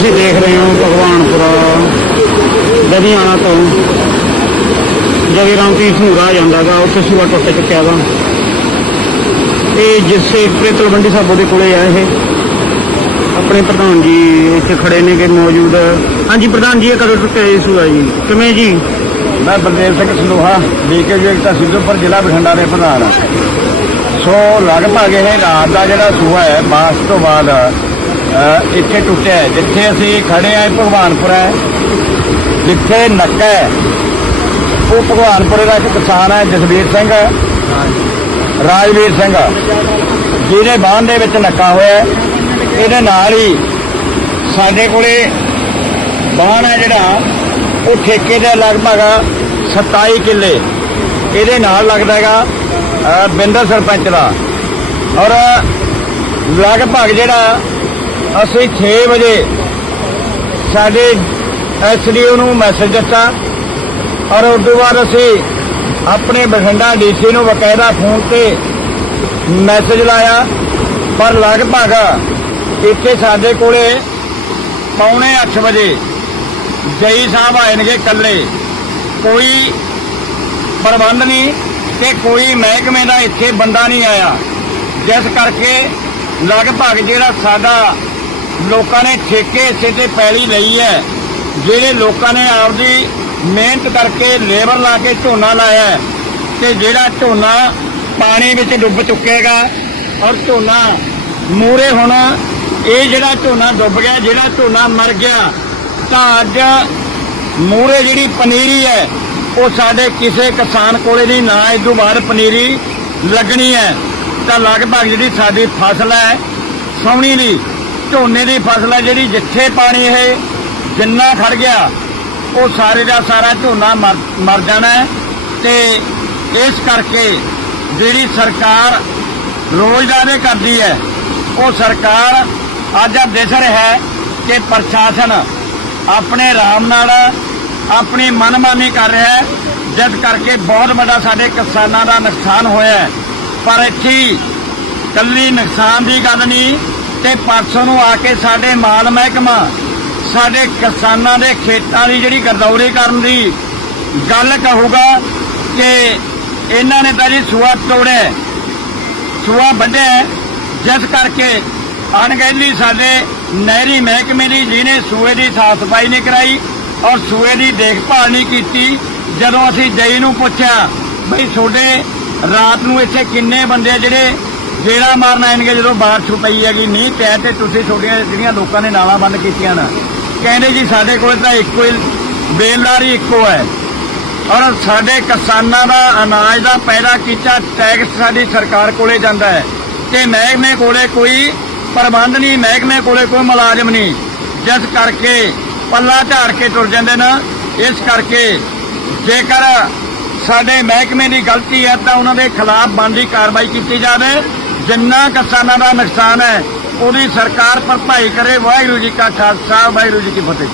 ਤੁਸੀਂ ਦੇਖ ਰਹੇ ਹੋ ਭਗਵਾਨਪੁਰਾ, ਲੁਧਿਆਣਾ ਤੋਂ। ਜਗੀ ਰਾਮ ਤੀਰਥ ਨੂੰ ਰਾਹ ਜਾਂਦਾ ਗਾ, ਉੱਥੇ ਸੂਆ ਟੁੱਟ ਚੁੱਕਿਆ ਵਾ। ਇਹ ਜਿਸੇ ਤਲਵੰਡੀ ਸਾਹਿਬ ਦੇ ਕੋਲੇ ਆਏ ਇਹ। ਆਪਣੇ ਪ੍ਰਧਾਨ ਜੀ ਇੱਥੇ ਖੜੇ ਨੇ ਕਿ ਮੌਜੂਦ। ਹਾਂਜੀ, ਪ੍ਰਧਾਨ ਜੀ, ਇਹ ਕਦੋਂ ਟੁੱਟਿਆ ਇਹ ਸੂਆ ਜੀ? ਕਿਵੇਂ ਜੀ? ਮੈਂ ਬਲਦੇਵ ਸਿੰਘ ਸੰਦੋਹਾ ਕੇ ਜੀ ਤਾਂ ਸਿੱਧੂਪੁਰ ਜ਼ਿਲ੍ਹਾ ਬਠਿੰਡਾ ਦੇ ਪ੍ਰਧਾਨ। ਸੋ ਲਗਭਗ ਇਹ ਰਾਤ ਦਾ ਜਿਹੜਾ ਸੂਆ ਹੈ ਬਾਸ ਤੋਂ ਬਾਅਦ ਇੱਥੇ ਟੁੱਟਿਆ ਹੈ। ਜਿੱਥੇ ਅਸੀਂ ਖੜੇ ਆ ਭਗਵਾਨਪੁਰ ਹੈ। ਜਿੱਥੇ ਨੱਕਾ ਹੈ, ਉਹ ਭਗਵਾਨਪੁਰੇ ਦਾ ਇੱਕ ਕਿਸਾਨ ਹੈ, ਜਸਵੀਰ ਸਿੰਘ ਰਾਜਵੀਰ ਸਿੰਘ ਜਿਹਦੇ ਬਾਂਹ ਦੇ ਵਿੱਚ ਨੱਕਾ ਹੋਇਆ ਇਹਦੇ ਨਾਲ ਹੀ ਸਾਡੇ ਕੋਲੇ ਬਾਣ ਹੈ ਜਿਹੜਾ, ਉਹ ਠੇਕੇ ਦਾ ਲਗਭਗ 27 ਕਿੱਲੇ। ਇਹਦੇ ਨਾਲ ਲੱਗਦਾ ਹੈਗਾ ਬਿੰਦਰ ਸਰਪੰਚ ਦਾ। ਔਰ ਲਗਭਗ ਜਿਹੜਾ ਅਸੀਂ 6 ਵਜੇ ਸਾਡੇ ਐਸਡੀਓ ਨੂੰ ਮੈਸੇਜ ਦਿੱਤਾ ਔਰ ਉਸ ਤੋਂ ਬਾਅਦ ਅਸੀਂ ਆਪਣੇ ਬਠਿੰਡਾ ਡੀਸੀ ਨੂੰ ਬਕਾਇਦਾ ਫੋਨ ਤੇ ਮੈਸੇਜ ਲਾਇਆ। ਪਰ ਲਗਭਗ ਇੱਥੇ ਸਾਡੇ ਕੋਲੇ ਪੌਣੇ 8 ਵਜੇ ਜਈ ਸਾਹਿਬ ਆਏਨਗੇ ਇਕੱਲੇ। ਕੋਈ ਪ੍ਰਬੰਧ ਨਹੀਂ ਤੇ ਕੋਈ ਮਹਿਕਮੇ ਦਾ ਇੱਥੇ ਬੰਦਾ ਨਹੀਂ ਆਇਆ। ਜਿਸ ਕਰਕੇ ਲਗਭਗ ਜਿਹੜਾ ਸਾਡਾ ਲੋਕਾਂ ਨੇ ਠੇਕੇ ਇਸੇ ਤੇ ਪੈਲੀ ਲਈ ਹੈ, ਜਿਹੜੇ ਲੋਕਾਂ ਨੇ ਆਪਦੀ ਮਿਹਨਤ ਕਰਕੇ ਲੇਬਰ ਲਾ ਕੇ ਝੋਨਾ ਲਾਇਆ ਤੇ ਜਿਹੜਾ ਝੋਨਾ ਪਾਣੀ ਵਿੱਚ ਡੁੱਬ ਚੁੱਕੇਗਾ ਔਰ ਝੋਨਾ ਮੂਰੇ ਹੁਣ, ਇਹ ਜਿਹੜਾ ਝੋਨਾ ਡੁੱਬ ਗਿਆ, ਜਿਹੜਾ ਝੋਨਾ ਮਰ ਗਿਆ, ਤਾਂ ਅੱਜ ਮੂਰੇ ਜਿਹੜੀ ਪਨੀਰੀ ਹੈ, ਉਹ ਸਾਡੇ ਕਿਸੇ ਕਿਸਾਨ ਕੋਲੇ ਨਹੀਂ ਨਾ, ਇਸ ਤੋਂ ਬਾਅਦ ਪਨੀਰੀ ਲੱਗਣੀ ਹੈ। ਤਾਂ ਲਗਭਗ ਜਿਹੜੀ ਸਾਡੀ ਫਸਲ ਹੈ, ਸੌਣੀ ਦੀ ਝੋਨੇ ਦੀ ਫਸਲ ਹੈ ਜਿਹੜੀ, ਜਿੱਥੇ ਪਾਣੀ ਇਹ ਜਿੰਨਾ ਖੜ ਗਿਆ, ਉਹ ਸਾਰੇ ਦਾ ਸਾਰਾ ਝੋਨਾ ਮਰ ਮਰ ਜਾਣਾ ਹੈ। ਤੇ ਇਸ ਕਰਕੇ ਜਿਹੜੀ ਸਰਕਾਰ ਰੋਜ਼ ਦਾ ਕਰਦੀ ਹੈ, ਉਹ ਸਰਕਾਰ ਅੱਜ ਆ ਦਿਸ ਰਿਹਾ ਹੈ ਕਿ ਪ੍ਰਸ਼ਾਸਨ ਆਪਣੇ ਰਾਮ ਨਾਲ ਆਪਣੀ ਮਨਮਾਨੀ ਕਰ ਰਿਹਾ ਹੈ, ਜਿਸ ਕਰਕੇ ਬਹੁਤ ਵੱਡਾ ਸਾਡੇ ਕਿਸਾਨਾਂ ਦਾ ਨੁਕਸਾਨ ਹੋਇਆ ਪਰ ਇੱਥੇ ਹੀ ਕੱਲੀ ਨੁਕਸਾਨ ਦੀ ਗੱਲ ਨਹੀਂ ਤੇ ਪਰਸੋਂ ਨੂੰ ਆ ਕੇ ਸਾਡੇ ਮਾਲ ਮਹਿਕਮਾ, ਸਾਡੇ ਕਿਸਾਨਾਂ ਦੇ ਖੇਤਾਂ ਦੀ ਜਿਹੜੀ ਗਰਦੌਰੀ ਕਰਨ ਦੀ ਗੱਲ ਕਹੂਗਾ ਕਿ ਇਹਨਾਂ ਨੇ ਤਾਂ ਜੀ ਸੂਆ ਤੋੜਿਆ ਸੂਆ ਵੱਢਿਆ ਜਿਸ ਕਰਕੇ ਅਣਗਹਿਲੀ ਸਾਡੇ ਨਹਿਰੀ ਮਹਿਕਮੇ ਦੀ ਜਿਹਨੇ ਸੂਏ ਦੀ ਸਾਫ਼ ਸਫ਼ਾਈ ਨਹੀਂ ਕਰਾਈ ਔਰ ਸੂਏ ਦੀ ਦੇਖਭਾਲ ਨਹੀਂ ਕੀਤੀ। ਜਦੋਂ ਅਸੀਂ ਜਈ ਨੂੰ ਪੁੱਛਿਆ, ਬਈ ਤੁਹਾਡੇ ਰਾਤ ਨੂੰ ਇੱਥੇ ਕਿੰਨੇ ਬੰਦੇ ਜਿਹੜੇ ਜਿਹੜੇ ਜੇੜਾ ਮਾਰਨ ਆਣਗੇ ਜਦੋਂ ਬਾਰਿਸ਼ ਪਈ ਹੈਗੀ ਨਹੀਂ ਪਿਆ ਤੇ ਤੁਸੀਂ ਤੁਹਾਡੀਆਂ ਜਿਹੜੀਆਂ ਲੋਕਾਂ ਨੇ ਨਾਲਾਂ ਬੰਦ ਕੀਤੀਆਂ ਨਾ, ਕਹਿੰਦੇ ਜੀ ਸਾਡੇ ਕੋਲ ਤਾਂ ਇੱਕੋ ਹੀ ਬੇਲਦਾਰੀ ਇੱਕੋ ਹੈ। ਔਰ ਸਾਡੇ ਕਿਸਾਨਾਂ ਦਾ ਅਨਾਜ ਦਾ ਪੈਦਾ ਕੀਤਾ, ਟੈਕਸ ਸਾਡੀ ਸਰਕਾਰ ਕੋਲੇ ਜਾਂਦਾ ਹੈ। ਤੇ ਮਹਿਕਮੇ ਕੋਲੇ ਕੋਈ ਪ੍ਰਬੰਧ ਨਹੀਂ, ਮਹਿਕਮੇ ਕੋਲੇ ਕੋਈ ਮੁਲਾਜ਼ਮ ਨਹੀਂ। ਜਿਸ ਕਰਕੇ ਪੱਲਾ ਝਾੜ ਕੇ ਤੁਰ ਜਾਂਦੇ ਨੇ, ਇਸ ਕਰਕੇ ਜੇਕਰ ਸਾਡੇ ਮਹਿਕਮੇ ਦੀ ਗਲਤੀ ਹੈ ਤਾਂ ਉਹਨਾਂ ਦੇ ਖਿਲਾਫ ਬਣਦੀ ਕਾਰਵਾਈ ਕੀਤੀ ਜਾਵੇ। ਜਿੰਨਾ ਕਿਸਾਨਾਂ ਦਾ ਨੁਕਸਾਨ ਹੈ, ਉਹਦੀ ਸਰਕਾਰ ਭਰਪਾਈ ਕਰੇ। ਵਾਹਿਗੁਰੂ ਜੀ ਕਾ ਖਾਲਸਾ, ਵਾਹਿਗੁਰੂ ਜੀ ਕੀ ਫਤਿਹ।